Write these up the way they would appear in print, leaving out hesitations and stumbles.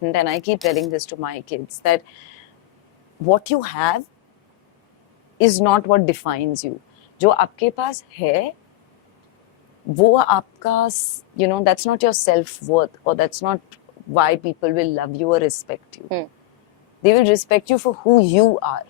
important, and I keep telling this to my kids, that what you have is not what defines you. जो आपके पास है वो आपका, you know, that's not your self-worth, or that's not why people will love you or respect you. They will respect you for who you are.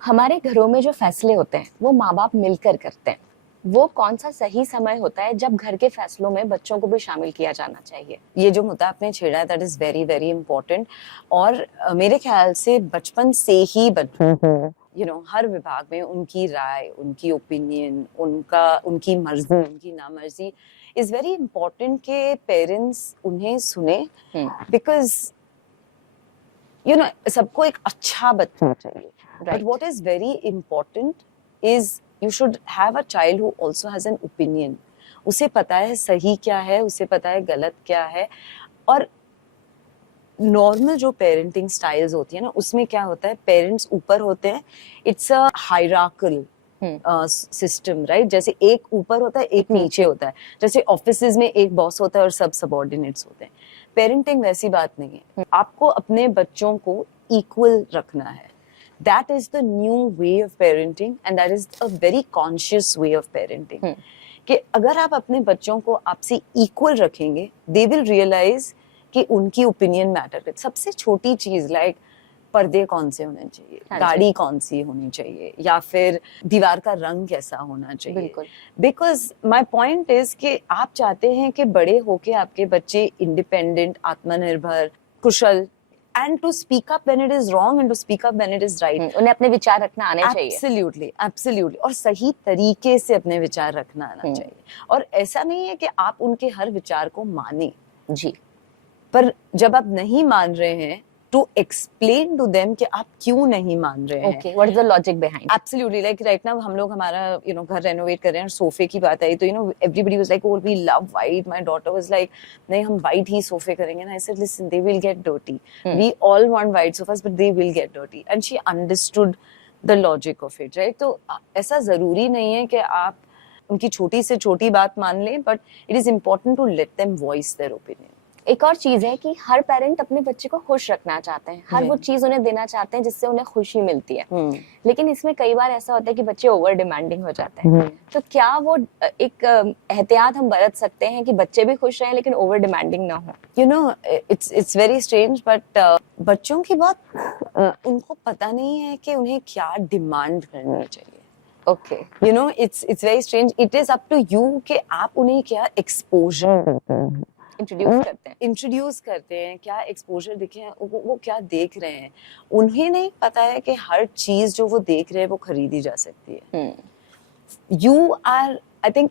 हमारे घरों में जो फैसले होते हैं वो माँ बाप मिलकर करते हैं। वो कौन सा सही समय होता है जब घर के फैसलों में बच्चों को भी शामिल किया जाना चाहिए? ये जो मुद्दा आपने छेड़ा है, that is very very important. और मेरे ख्याल से बचपन से ही यू नो हर विभाग में उनकी राय, उनकी ओपिनियन, उनकी मर्जी, उनकी नामर्जी इज वेरी इंपॉर्टेंट के पेरेंट्स उन्हें सुने, बिकॉज यू नो सबको एक अच्छा बच्चा चाहिए। But what is very important is you should have a child who also has an opinion. उसे पता है सही क्या है, उसे पता है गलत क्या है। और नॉर्मल जो पेरेंटिंग स्टाइल्स होती है ना, उसमें क्या होता है, पेरेंट्स ऊपर होते हैं, it's a hierarchical system, right? जैसे एक ऊपर होता है, एक नीचे होता है। जैसे ऑफिसेज में एक बॉस होता है और सब सबऑर्डिनेट्स होते हैं। पेरेंटिंग वैसी बात नहीं है। आपको अपने बच्चों को इक्वल रखना है। That is the new way of parenting, and that is a very conscious way of parenting. कि अगर आप अपने बच्चों को आपसे equal रखेंगे, they will realize कि उनकी opinion matter करती है। सबसे छोटी चीज लाइक पर्दे कौन से होने चाहिए, गाड़ी कौन सी होनी चाहिए, या फिर दीवार का रंग कैसा होना चाहिए। Because my point is कि आप चाहते हैं कि बड़े होके आपके बच्चे इंडिपेंडेंट, आत्मनिर्भर, कुशल, and to speak up when it is wrong and to speak up when it is right. उन्हें अपने विचार रखना आने चाहिए। Absolutely, absolutely. और सही तरीके से अपने विचार रखना आना चाहिए। और ऐसा नहीं है कि आप उनके हर विचार को माने जी, पर जब आप नहीं मान रहे हैं, to explain to them कि आप क्यों नहीं मान रहे हैं। Okay, what is the logic behind? Absolutely, like right now हम लोग हमारा घर रेनोवेट कर रहे हैं और सोफे की बात आई तो everybody was like, oh we love white. My daughter was like, नहीं हम white ही सोफे करेंगे ना। I said listen, they will get dirty. We all want white sofas, but they will get dirty. And she understood the logic of it, right? तो ऐसा जरूरी नहीं है कि आप उनकी छोटी से छोटी बात मान लें, but it is important to let them voice their opinion. एक और चीज है कि हर पेरेंट अपने बच्चे को खुश रखना चाहते हैं, हर वो चीज उन्हें देना चाहते हैं जिससे उन्हें खुशी मिलती है। लेकिन इसमें कई बार ऐसा होता है कि बच्चे ओवर डिमांडिंग हो जाते हैं। तो क्या वो एक एहतियात हम बरत सकते हैं कि बच्चे भी खुश रहें लेकिन ओवर डिमांडिंग ना हो? You know it's very strange, but बच्चों की बात उनको पता नहीं है कि उन्हें क्या डिमांड करनी चाहिए। Okay, you know it's very strange. It is up to you कि आप उन्हें क्या एक्सपोजर देते हैं, इंट्रोड्यूस करते हैं, क्या एक्सपोजर दिखे, वो क्या देख रहे हैं। उन्हें नहीं पता है कि हर चीज जो वो देख रहे हैं वो खरीदी जा सकती है। You are, I think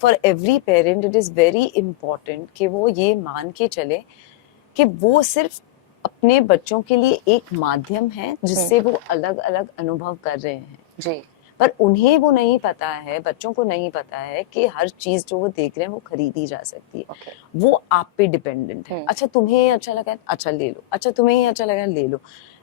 for every parent it is very important कि वो ये मान के चले कि वो सिर्फ अपने बच्चों के लिए एक माध्यम है जिससे वो अलग अलग अनुभव कर रहे हैं जी। पर उन्हें वो नहीं पता है, बच्चों को नहीं पता है कि हर चीज जो वो देख रहे हैं वो खरीदी जा सकती है। वो आप पे डिपेंडेंट है। अच्छा तुम्हें ये अच्छा लगा, अच्छा ले लो, अच्छा तुम्हें ये अच्छा लगा, ले लो।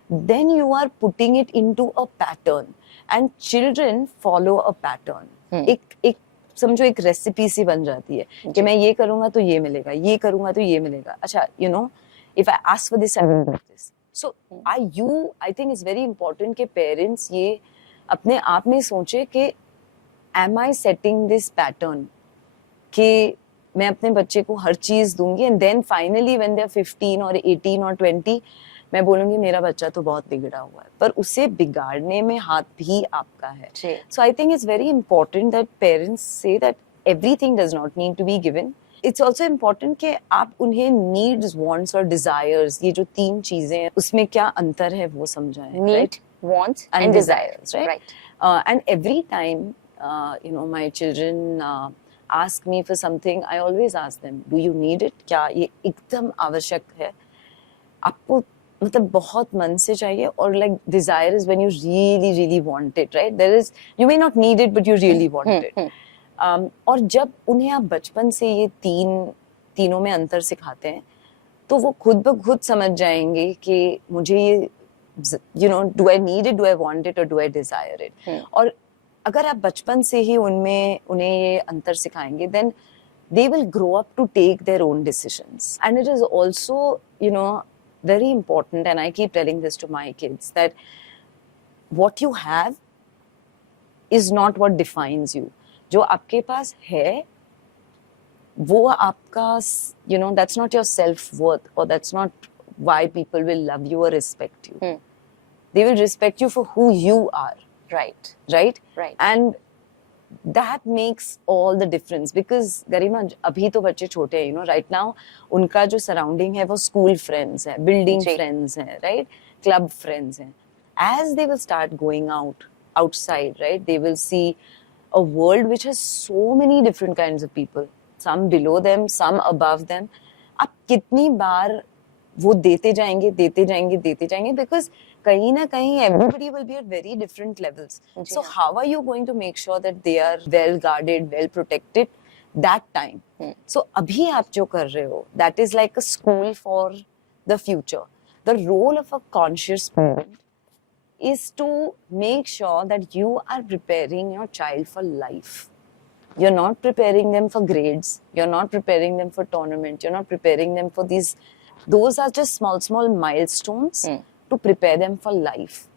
Then you are putting it into a pattern and children follow a pattern. एक समझो एक रेसिपी सी बन जाती है कि मैं ये करूंगा तो ये मिलेगा, ये करूंगा तो ये मिलेगा। अच्छा you know if I ask for this I will get this. So I think it's very important कि पेरेंट्स ये अपने आप में सोचे कि am I setting this pattern कि मैं अपने बच्चे को हर चीज दूंगी and then finally when they are 15 और 18 और 20 मैं बोलूंगी मेरा बच्चा तो बहुत बिगड़ा हुआ है, पर उसे बिगाड़ने में हाथ भी आपका है। So I think it's very important that parents से that everything does not need to be given. It's also important कि आप उन्हें नीड्स, वांट्स और डिजायर्स, ये जो 3 चीजें हैं उसमें क्या अंतर है वो समझाएं। Need, wants and desires, right? And every time my children ask me for something, I always ask them, do you need it? क्या ये एकदम आवश्यक है आपको, मतलब बहुत मन से चाहिए? और like desire is when you really really want it, right? There is, you may not need it but you really want it. और जब उन्हें आप बचपन से ये तीनों में अंतर सिखाते हैं तो वो खुद ब खुद समझ जाएंगे कि मुझे ये do I need it, do I want it or do I desire it? और अगर आप बचपन से ही उन्हें ये अंतर सिखाएंगे then they will grow up to take their own decisions. And it is also, very important, and I keep telling this to my kids, that what you have is not what defines you. जो आपके पास है वो आपका, that's not your self-worth, or that's not why people will love you or respect you. They will respect you for who you are. Right. And that makes all the difference, because गरिमा अभी तो बच्चे छोटे हैं, right now उनका जो surrounding है वो school friends है, building friends है, right, club friends हैं. As they will start going outside, right, they will see a world which has so many different kinds of people, some below them, some above them. आप कितनी बार वो देते जाएंगे, because कहीं ना कहीं everybody will be at very different levels. So how are you going to make sure that they are well guarded, well protected that time? So अभी आप जो कर रहे हो, that is like a school for the future. The role of a conscious parent is to make sure that you are preparing your child for life. You're not preparing them for grades. You're not preparing them for tournament. You're not preparing them for these. Those are just small milestones to prepare them for life.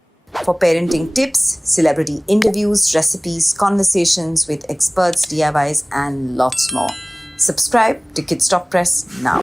For parenting tips, celebrity interviews, recipes, conversations with experts, DIYs, and lots more. Subscribe to Kids Talk Press now.